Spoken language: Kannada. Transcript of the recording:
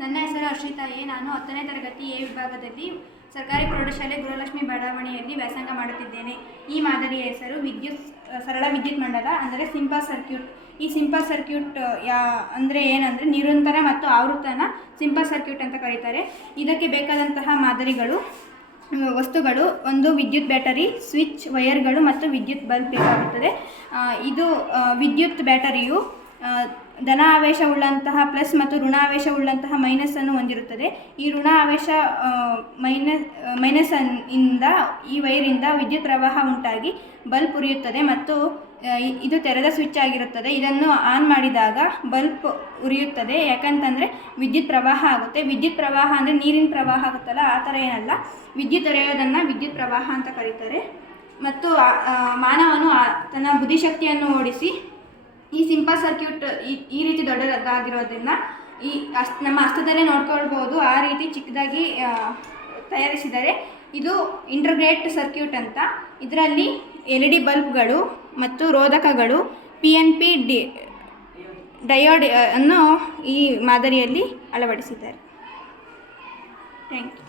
ನನ್ನ ಹೆಸರು ಹರ್ಷಿತಾ ಎ. ನಾನು 10ನೇ ತರಗತಿ ಎ ವಿಭಾಗದಲ್ಲಿ ಸರ್ಕಾರಿ ಪ್ರೌಢಶಾಲೆ ಗೃಹಲಕ್ಷ್ಮಿ ಬಡಾವಣೆಯಲ್ಲಿ ವ್ಯಾಸಂಗ ಮಾಡುತ್ತಿದ್ದೇನೆ. ಈ ಮಾದರಿಯ ಹೆಸರು ಸರಳ ವಿದ್ಯುತ್ ಮಂಡಲ, ಅಂದರೆ ಸಿಂಪಲ್ ಸರ್ಕ್ಯೂಟ್. ಈ ಸಿಂಪಲ್ ಸರ್ಕ್ಯೂಟ್ ಅಂದರೆ ಏನಂದರೆ ನಿರಂತರ ಮತ್ತು ಆವೃತ್ತನ ಸಿಂಪಲ್ ಸರ್ಕ್ಯೂಟ್ ಅಂತ ಕರೀತಾರೆ. ಇದಕ್ಕೆ ಬೇಕಾದಂತಹ ವಸ್ತುಗಳು ಒಂದು ವಿದ್ಯುತ್ ಬ್ಯಾಟರಿ, ಸ್ವಿಚ್, ವೈರ್ಗಳು ಮತ್ತು ವಿದ್ಯುತ್ ಬಲ್ಬ್ ಬೇಕಾಗುತ್ತದೆ. ಇದು ವಿದ್ಯುತ್ ಬ್ಯಾಟರಿಯು ಧನಾವೇಶವುಳ್ಳಂತಹ ಪ್ಲಸ್ ಮತ್ತು ಋಣಾವೇಶವುಳ್ಳಂತಹ ಮೈನಸನ್ನು ಹೊಂದಿರುತ್ತದೆ. ಈ ಋಣಾವೇಶ ಮೈನಸ್ ಇಂದ ಈ ವೈರಿಂದ ವಿದ್ಯುತ್ ಪ್ರವಾಹ ಉಂಟಾಗಿ ಬಲ್ಬ್ ಉರಿಯುತ್ತದೆ ಮತ್ತು ಇದು ತೆರೆದ ಸ್ವಿಚ್ ಆಗಿರುತ್ತದೆ. ಇದನ್ನು ಆನ್ ಮಾಡಿದಾಗ ಬಲ್ಬ್ ಉರಿಯುತ್ತದೆ. ಯಾಕಂತಂದರೆ ವಿದ್ಯುತ್ ಪ್ರವಾಹ ಆಗುತ್ತೆ. ವಿದ್ಯುತ್ ಪ್ರವಾಹ ಅಂದರೆ ನೀರಿನ ಪ್ರವಾಹ ಆಗುತ್ತಲ್ಲ, ಆ ಥರ ಏನಲ್ಲ. ವಿದ್ಯುತ್ ಹರಿಯೋದನ್ನು ವಿದ್ಯುತ್ ಪ್ರವಾಹ ಅಂತ ಕರೀತಾರೆ. ಮತ್ತು ಮಾನವನು ತನ್ನ ಬುದ್ಧಿಶಕ್ತಿಯನ್ನು ಓಡಿಸಿ ಈ ಸಿಂಪಲ್ ಸರ್ಕ್ಯೂಟ್ ಈ ರೀತಿ ದೊಡ್ಡದಾಗಿರೋದನ್ನು ನಮ್ಮ ಹಸ್ತದಲ್ಲೇ ನೋಡ್ಕೊಳ್ಬೋದು. ಆ ರೀತಿ ಚಿಕ್ಕದಾಗಿ ತಯಾರಿಸಿದ್ದಾರೆ. ಇದು ಇಂಟರ್ಗ್ರೇಟ್ ಸರ್ಕ್ಯೂಟ್ ಅಂತ. ಇದರಲ್ಲಿ LED ಬಲ್ಬ್ಗಳು ಮತ್ತು ರೋಧಕಗಳು, PNP ಡಯೋಡ್ ಅನ್ನು ಈ ಮಾದರಿಯಲ್ಲಿ ಅಳವಡಿಸಿದ್ದಾರೆ. Thank you.